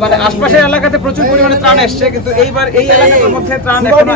মানে আশপাশের এলাকাতে প্রচুর পরিমাণে ত্রাণ এসছে, কিন্তু এইবার এই এলাকার মধ্যে ত্রাণ এখনো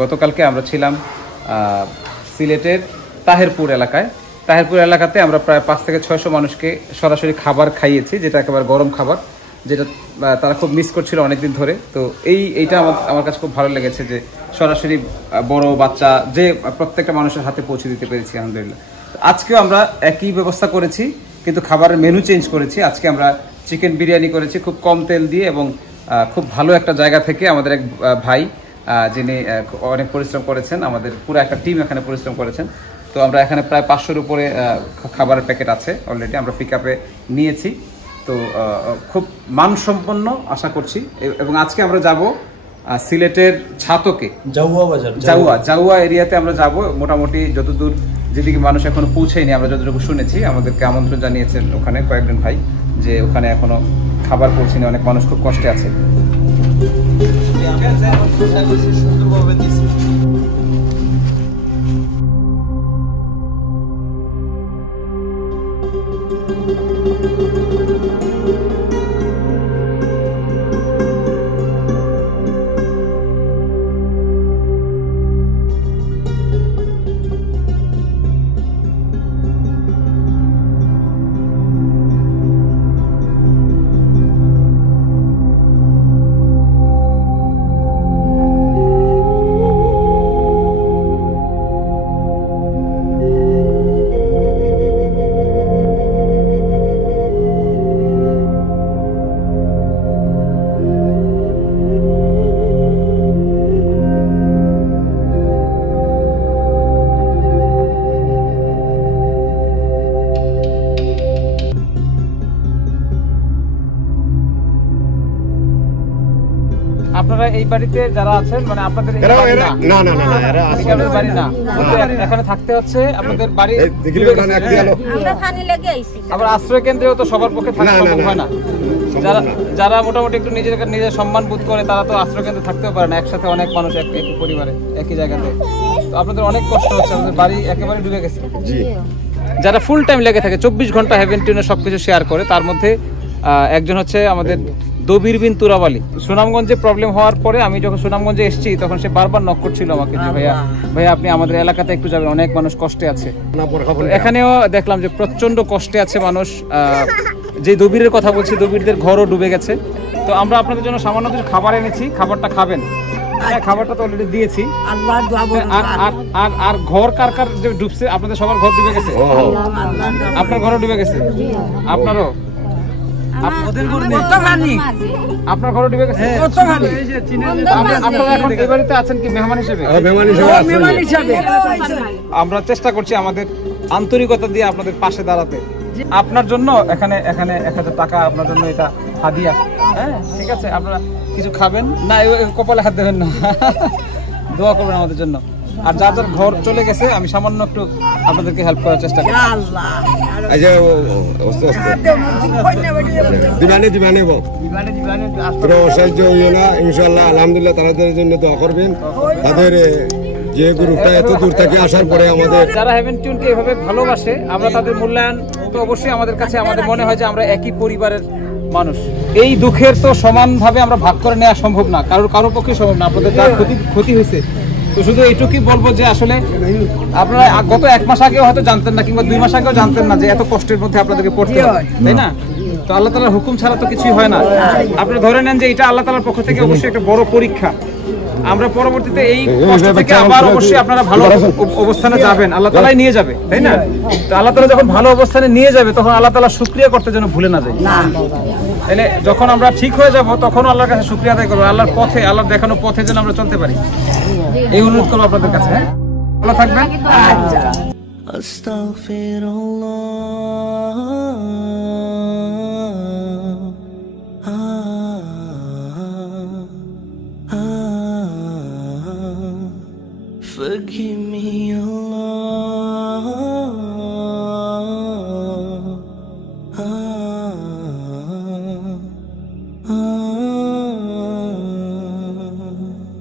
গতকালকে আমরা ছিলাম সিলেটের তাহেরপুর এলাকায়। তাহেরপুর এলাকাতে আমরা প্রায় 500 থেকে 600 মানুষকে সরাসরি খাবার খাইয়েছি, যেটা একেবারে গরম খাবার, যেটা তারা খুব মিস করছিল অনেকদিন ধরে। তো এইটা আমার কাছে খুব ভালো লেগেছে যে সরাসরি বড় বাচ্চা যে প্রত্যেকটা মানুষের হাতে পৌঁছে দিতে পেরেছি আলহামদুলিল্লাহ। আজকেও আমরা একই ব্যবস্থা করেছি, কিন্তু খাবারের মেনু চেঞ্জ করেছি। আজকে আমরা চিকেন বিরিয়ানি করেছি খুব কম তেল দিয়ে, এবং খুব ভালো একটা জায়গা থেকে আমাদের এক ভাই যিনি অনেক পরিশ্রম করেছেন, আমাদের পুরো একটা টিম এখানে পরিশ্রম করেছেন। তো আমরা এখানে প্রায় 500-এর উপরে খাবারের প্যাকেট আছে অলরেডি, আমরা পিক আপে নিয়েছি। তো খুব মানসম্পন্ন আশা করছি। এবং আজকে আমরা যাব সিলেটের ছাতকে, জাউয়া এরিয়াতে আমরা যাব। মোটামুটি যতদূর যেদিকে মানুষ এখনো পৌঁছায়নি, আমরা যতটুকু শুনেছি, আমাদেরকে আমন্ত্রণ জানিয়েছেন ওখানে কয়েকজন ভাই যে ওখানে এখনো খাবার পৌঁছেনি, অনেক মানুষ খুব কষ্টে আছে। আপনারা এই বাড়িতে যারা আছেন, মানে আপনাদের বাড়ি না, এখানে থাকতে হচ্ছে আপনাদের বাড়ি, আবার আশ্রয় কেন্দ্রেও তো সবার পক্ষে থাকা সম্ভব হয় না। যারা মোটামুটি একটু নিজের সম্মান বোধ করে, তারা তো আশ্রয় কেন্দ্রে থাকতেও পারে না, একসাথে অনেক মানুষ একই পরিবারে একই জায়গাতে। তো আপনাদের অনেক কষ্ট হচ্ছে, আমাদের বাড়ি একেবারে ডুবে গেছে। যারা ফুল টাইম লেগে থাকে 24 ঘন্টা হেভেন টিউনে সবকিছু শেয়ার করে, তার মধ্যে একজন হচ্ছে আমাদের দবির বিন তুরাবালি। সুনামগঞ্জে প্রবলেম হওয়ার পরে আমি যখন সুনামগঞ্জে এসেছি, তখন সে বারবার নক করছিল আমাকে যে ভাইয়া আপনি আমাদের এলাকাতে একটু যাবেন, অনেক মানুষ কষ্টে আছে। এখানেও দেখলাম যে প্রচন্ড কষ্টে আছে মানুষ। যে দবিরের কথা বলছি, দবিরদের ঘরও ডুবে গেছে। তো আমরা আপনাদের জন্য সামান্য কিছু খাবার এনেছি, খাবারটা খাবেন। খাবারটা তো অলরেডি দিয়েছি। আর ঘর কার কার যে ডুবছে, আপনাদের সবার ঘর ডুবে গেছে? আপনার ঘরও ডুবে গেছে? আপনারও? আপনার ঘরও ডুবে গেছে? আপনারা এখন এই বাড়িতে আছেন কি মেহমান হিসেবে? আমরা চেষ্টা করছি আমাদের আন্তরিকতা দিয়ে আপনাদের পাশে দাঁড়াতে। আপনার জন্য এখানে 1000 টাকা আপনার জন্য, এটা হাদিয়া। হ্যাঁ, ঠিক আছে, আপনারা কিছু খাবেন না, কপালে হাত দেবেন না, দোয়া করবেন আমাদের জন্য। আর যার যার ঘর চলে গেছে, আমি সামান্য একটু আপনাদেরকে হেল্প করার চেষ্টা করি। ইনশাআল্লাহ আলহামদুলিল্লাহ তাদের জন্য দোয়া করবেন। তাদের যে গ্রুপটা এত দূর থেকে আসার পরে আমাদের যারা হেভেন টিউনকে এভাবে ভালোবাসে, আমরা তাদের মূল্যায়ন তো অবশ্যই আমাদের কাছে, আমাদের মনে হয় যে আমরা একই পরিবারের মানুষ। এই দুঃখের তো সমানভাবে আমরা ভাগ করে নেওয়া সম্ভব না, কারোর পক্ষে সম্ভব না। আপনাদের যা ক্ষতি হয়েছে, তো শুধু এইটুকুই বলবো যে আসলে আপনারা গত 1 মাস আগেও হয়তো জানতেন না, কিংবা 2 মাস আগেও জানতেন না যে এত কষ্টের মধ্যে আপনাদেরকে পড়তে হয়, তাই না? তো আল্লাহ তাআলার হুকুম ছাড়া তো কিছুই হয় না। আপনারা ধরে নেন যে এটা আল্লাহ তাআলার পক্ষ থেকে অবশ্যই একটা বড় পরীক্ষা। আমরা পরবর্তীতে এই কষ্ট থেকে আবার অবশ্যই আপনারা ভালো অবস্থানে যাবেন, আল্লাহ তাআলাই নিয়ে যাবে, তাই না? তো আল্লাহ তাআলা যখন ভালো অবস্থানে নিয়ে যাবে, তখন আল্লাহ তাআলা শুকরিয়া করতে যেন ভুলে না যায়। তাহলে যখন আমরা ঠিক হয়ে যাব, তখন আল্লাহর কাছে শুকরিয়া আদায় করবো, আল্লাহর পথে, আল্লাহর দেখানো পথে যেন আমরা চলতে পারি। এই অনুরোধ করবো আপনাদের কাছে। হ্যাঁ, ভালো থাকবেন। আস্তাগফিরুল্লাহ।